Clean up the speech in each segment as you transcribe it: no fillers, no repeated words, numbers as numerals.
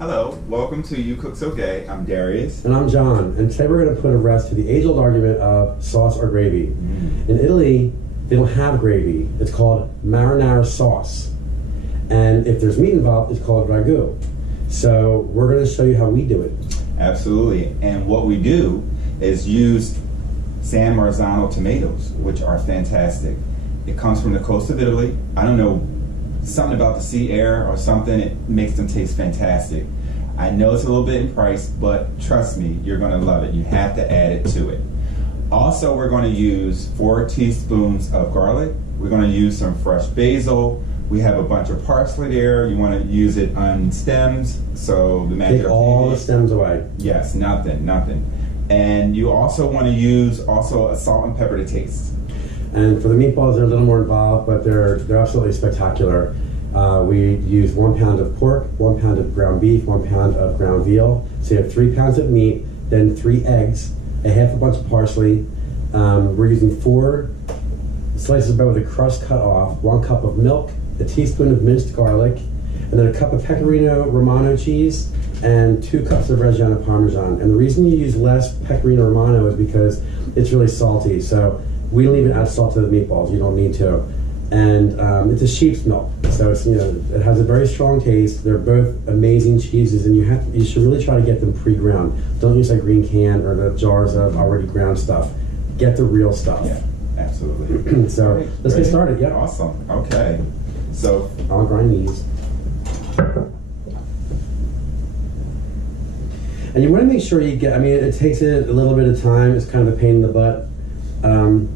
Hello, welcome to You Cook So Gay. I'm Darius. And I'm John, and today we're going to put a rest to the age-old argument of sauce or gravy. In Italy, they don't have gravy. It's called Marinara Sauce. And if there's meat involved, it's called ragu. So we're going to show you how we do it. Absolutely. And what we do is use San Marzano tomatoes, which are fantastic. It comes from the coast of Italy. I don't know, something about the sea air or something, it makes them taste fantastic. I know it's a little bit in price, but trust me, you're going to love it. You have to add it to it. Also, we're going to use 4 teaspoons of garlic. We're going to use some fresh basil. We have a bunch of parsley there. You want to use it on stems, so the magic. Take all the stems away. Yes, nothing. And you also want to use a salt and pepper to taste. And for the meatballs, they're a little more involved, but they're absolutely spectacular. We use 1 pound of pork, 1 pound of ground beef, 1 pound of ground veal. So you have 3 pounds of meat, then 3 eggs, a half a bunch of parsley. We're using 4 slices of bread with the crust cut off, 1 cup of milk, a teaspoon of minced garlic, and then a cup of Pecorino Romano cheese, and 2 cups of Reggiano Parmesan. And the reason you use less Pecorino Romano is because it's really salty. So we don't even add salt to the meatballs. You don't need to. And it's a sheep's milk, so it's, it has a very strong taste. They're both amazing cheeses, and you should really try to get them pre-ground. Don't use like green can or the jars of already ground stuff. Get the real stuff. Yeah, absolutely. So right, let's get started. Yeah. Awesome. Okay. So I'll grind these. And you want to make sure you get. I mean, it takes it a little bit of time. It's kind of a pain in the butt.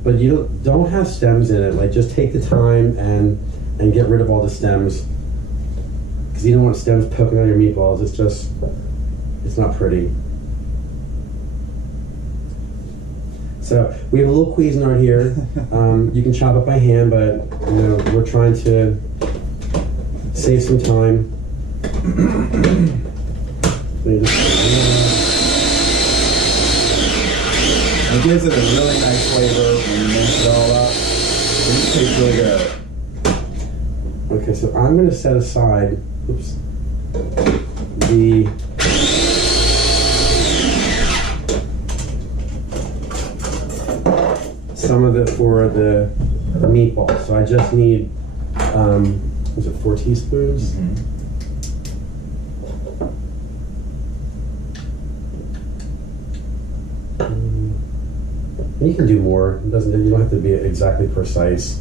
But you don't have stems in it. Like, just take the time and get rid of all the stems, because you don't want stems poking on your meatballs. It's not pretty. So we have a little Cuisinart here. You can chop it by hand, but we're trying to save some time. it gives it a really nice flavor when you mince it all up. It just tastes really good. Okay, so I'm going to set aside, some of it for the meatballs. So I just need, was it 4 teaspoons? Mm-hmm. You can do more. You don't have to be exactly precise.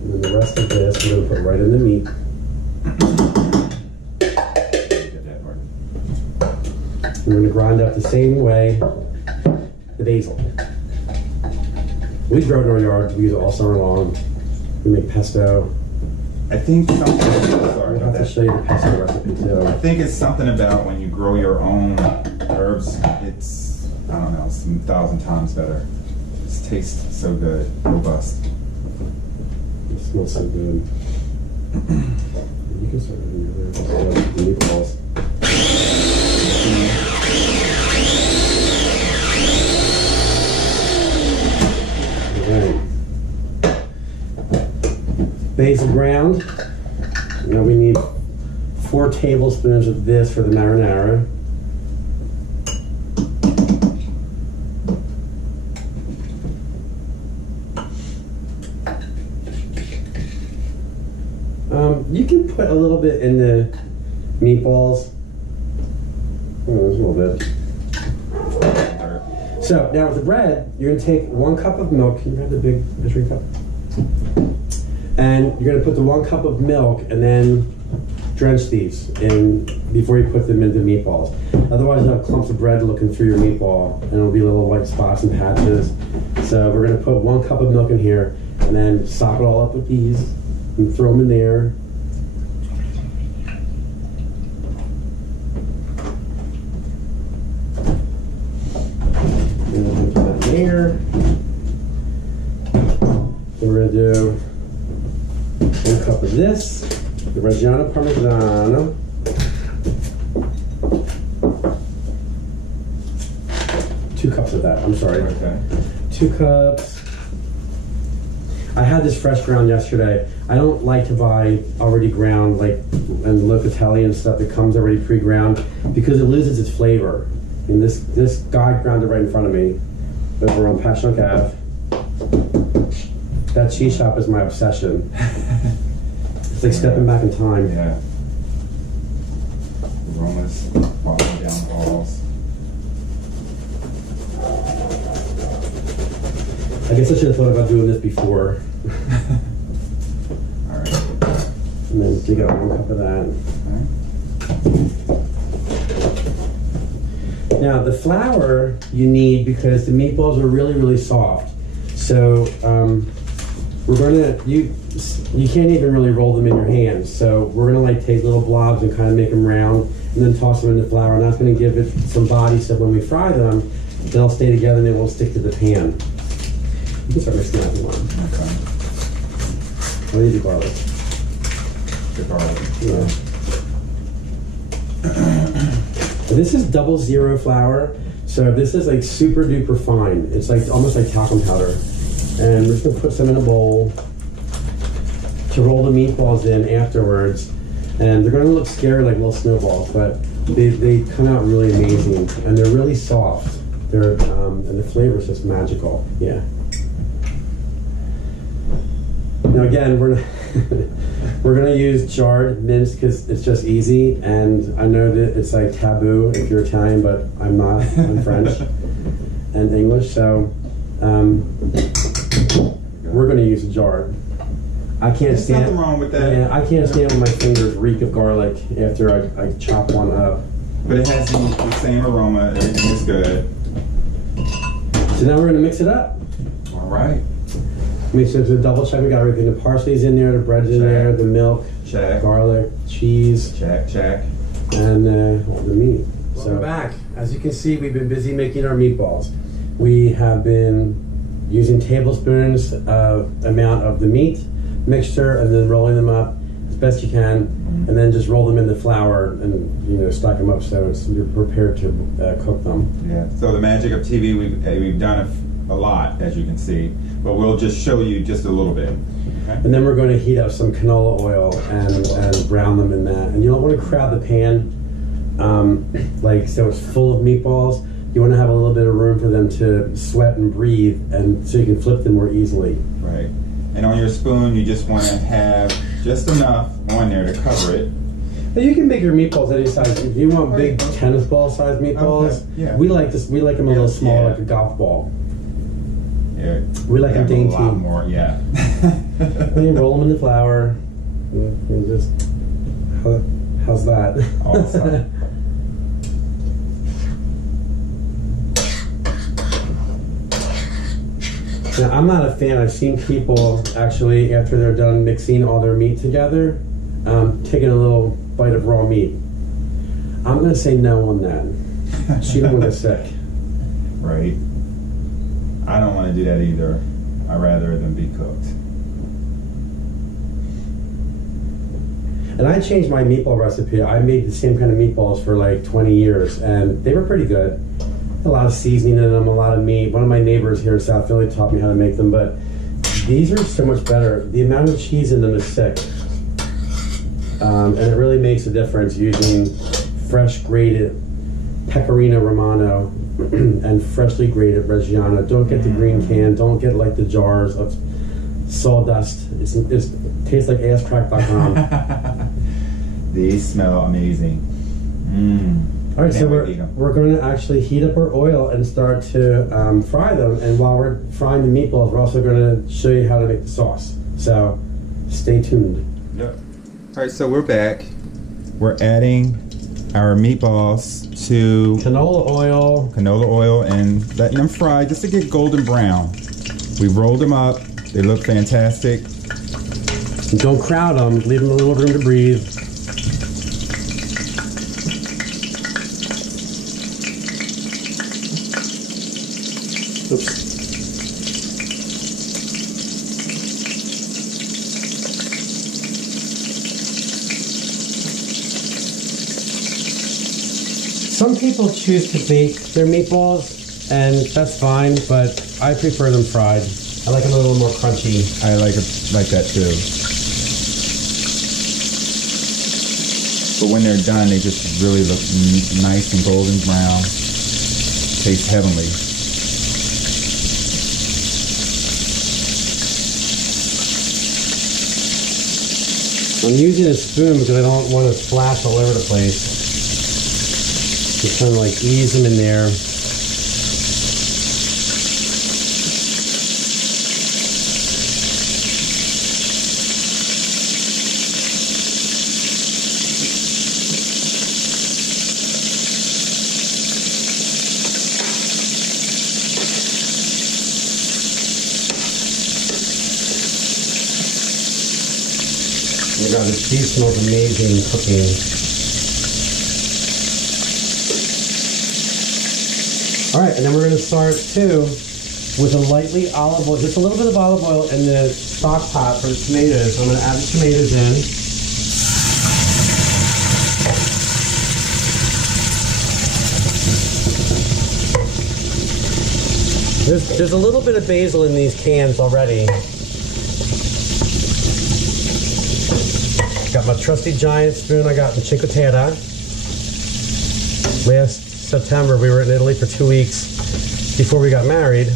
And then the rest of this we're going to put right in the meat. We're going to grind up the same way the basil. We grow it in our yard. We use it all summer long. We make pesto. I think something. Sorry I'll have to show you the pesto recipe too. I think it's something about when you grow your own herbs. It's, I don't know, it's 1,000 times better. It tastes so good, robust. It smells so good. You can start it in there. The meatballs. Alright. Basil ground. Now we need 4 tablespoons of this for the marinara. You can put a little bit in the meatballs. Oh, there's a little bit. So now with the bread, you're going to take 1 cup of milk. Can you grab the big measuring cup? And you're going to put the 1 cup of milk and then drench these in before you put them into meatballs. Otherwise, you'll have clumps of bread looking through your meatball, and it'll be little white spots and patches. So we're going to put 1 cup of milk in here, and then sop it all up with these and throw them in there. And we'll put that in there. Then we're going to do 1 cup of this, the Reggiano Parmigiano. 2 cups of that, I'm sorry. Okay. 2 cups. I had this fresh ground yesterday. I don't like to buy already ground, like and locatelli and stuff that comes already pre-ground, because it loses its flavor. And this guy ground it right in front of me over on Passion Ave. That cheese shop is my obsession. It's like stepping back in time. Yeah. Aromas following down halls. I guess I should have thought about doing this before. All right. And then dig out 1 cup of that. Now the flour you need because the meatballs are really, really soft. So we're gonna, you can't even really roll them in your hands. So we're gonna like take little blobs and kind of make them round and then toss them in the flour. And that's gonna give it some body so when we fry them, they'll stay together and they won't stick to the pan. You can start mixing that if you want. Okay. I need the garlic. The garlic. Yeah. This is 00 flour, so this is like super duper fine. It's like almost like talcum powder. And we're just gonna put some in a bowl to roll the meatballs in afterwards. And they're gonna look scary like little snowballs, but they come out really amazing. And they're really soft. They're and the flavor is just magical. Yeah. Now again, we're gonna use jarred mince because it's just easy, and I know that it's like taboo if you're Italian, but I'm not. I'm French and English, so we're gonna use a jarred. I can't There's stand. nothing wrong with that. Yeah, I can't stand when my fingers reek of garlic after I chop one up. But it has the same aroma. Everything is good. So now we're gonna mix it up. All right. Mix it to double check. We got everything. The parsley's in there, the bread's in there, the milk, check, garlic, cheese, check, and all the meat. So we're back. As you can see, we've been busy making our meatballs. We have been using tablespoons of amount of the meat mixture and then rolling them up as best you can, and then just roll them in the flour and stack them up so you're prepared to cook them. Yeah. So the magic of TV, we've done a lot, as you can see, but we'll just show you just a little bit. Okay? And then we're going to heat up some canola oil and brown them in that. And you don't want to crowd the pan, so it's full of meatballs. You want to have a little bit of room for them to sweat and breathe, and so you can flip them more easily. Right. And on your spoon, you just want to have just enough on there to cover it. But you can make your meatballs any size. If you want big tennis ball sized meatballs, we like this. We like them a little smaller, like a golf ball. Yeah. We like them dainty. A lot more, yeah. You roll them in the flour. And just how's that? Awesome. Now, I'm not a fan. I've seen people actually, after they're done mixing all their meat together, taking a little bite of raw meat. I'm going to say no on that. She don't want to get sick. Right. I don't want to do that either. I'd rather them be cooked. And I changed my meatball recipe. I made the same kind of meatballs for like 20 years, and they were pretty good. A lot of seasoning in them, a lot of meat. One of my neighbors here in South Philly taught me how to make them, but these are so much better. The amount of cheese in them is sick. And it really makes a difference using fresh grated Pecorino Romano and freshly grated Reggiano. Don't get the green can. Don't get like the jars of sawdust. It tastes like asscrack.com. These smell amazing. All right, so we're going to actually heat up our oil and start to fry them. And while we're frying the meatballs, we're also going to show you how to make the sauce. So stay tuned. Yep. All right, so we're back. We're adding our meatballs to canola oil and letting them fry just to get golden brown. We rolled them up. They look fantastic. Don't crowd them. Leave them a little room to breathe. Oops. Some people choose to bake their meatballs, and that's fine, but I prefer them fried. I like them a little more crunchy. I like that too. But when they're done, they just really look nice and golden brown. Tastes heavenly. I'm using a spoon because I don't want to splash all over the place. Just kind of like ease them in there. Oh God, this cheese smells amazing cooking. All right, and then we're going to start too with a lightly olive oil, just a little bit of olive oil in the stock pot for the tomatoes. So I'm going to add the tomatoes in. There's a little bit of basil in these cans already. Got my trusty giant spoon I got in Cinque Terre. Last September we were in Italy for 2 weeks before we got married.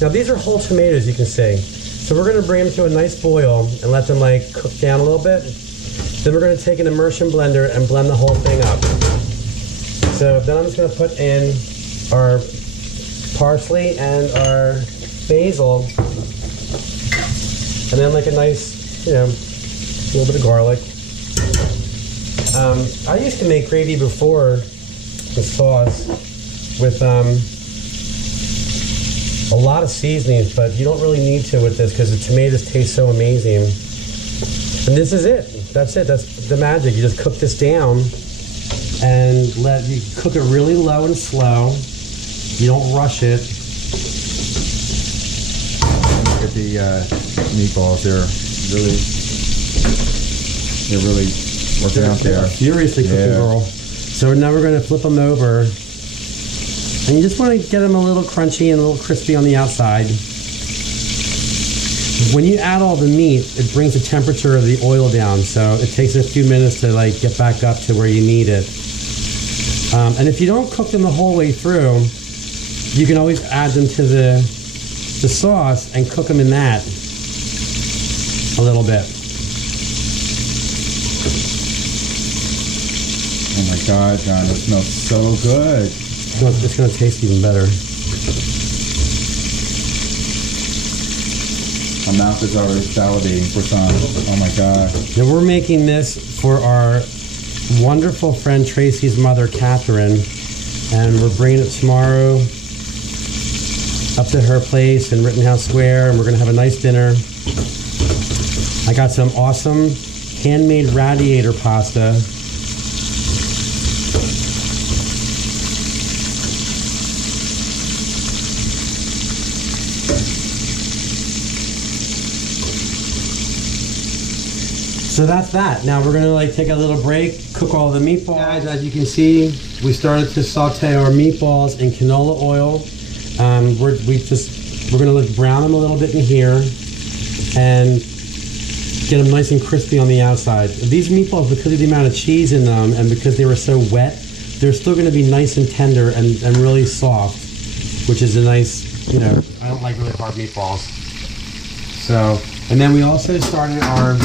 Now these are whole tomatoes, you can see. So we're going to bring them to a nice boil and let them like cook down a little bit. Then we're going to take an immersion blender and blend the whole thing up. So then I'm just going to put in our parsley and our basil, and then like a nice, a little bit of garlic. I used to make gravy before the sauce with a lot of seasonings, but you don't really need to with this because the tomatoes taste so amazing. And this is it. That's it. That's the magic. You just cook this down and you cook it really low and slow. You don't rush it. Look at the meatballs. They're really working out there. Furiously cooking, girl. So now we're going to flip them over. And you just want to get them a little crunchy and a little crispy on the outside. When you add all the meat, it brings the temperature of the oil down. So it takes a few minutes to like get back up to where you need it. And if you don't cook them the whole way through, you can always add them to the sauce and cook them in that a little bit. Oh my God, John, it smells so good. It's going to taste even better. My mouth is already salivating for some. Oh my God. Now we're making this for our wonderful friend Tracy's mother, Catherine, and we're bringing it tomorrow up to her place in Rittenhouse Square, and we're going to have a nice dinner. I got some awesome handmade radiator pasta. So that's that. Now we're gonna like take a little break, cook all the meatballs. Guys, as you can see, we started to saute our meatballs in canola oil. We're gonna like brown them a little bit in here and get them nice and crispy on the outside. These meatballs, because of the amount of cheese in them and because they were so wet, they're still gonna be nice and tender and really soft, which is a nice, I don't like really hard meatballs. So, and then we also started our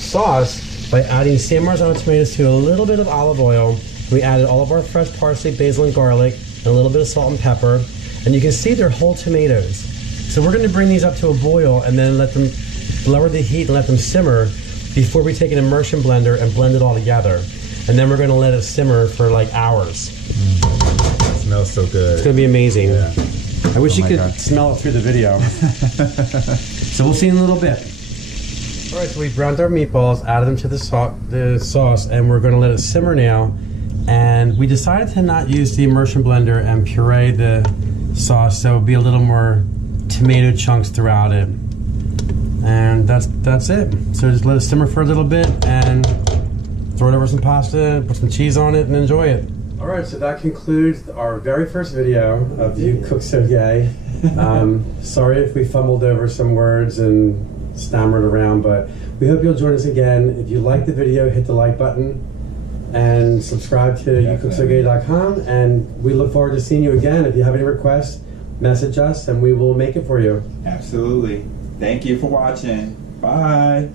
sauce by adding San Marzano tomatoes to a little bit of olive oil. We added all of our fresh parsley, basil, and garlic, and a little bit of salt and pepper. And you can see they're whole tomatoes. So we're going to bring these up to a boil and then let them lower the heat and let them simmer before we take an immersion blender and blend it all together. And then we're going to let it simmer for like hours. It smells so good. It's going to be amazing. Yeah. I wish you could smell it through the video. So we'll see in a little bit. All right, so we browned our meatballs, added them to the sauce, and we're going to let it simmer now. And we decided to not use the immersion blender and puree the sauce, so it would be a little more tomato chunks throughout it. And that's it. So just let it simmer for a little bit and throw it over some pasta, put some cheese on it, and enjoy it. All right, so that concludes our very first video of You Cook So Gay. Sorry if we fumbled over some words and stammered around, but we hope you'll join us again. If you like the video, hit the like button and subscribe to youcooksogood.com, and we look forward to seeing you again. If you have any requests, message us and we will make it for you. Absolutely. Thank you for watching. Bye.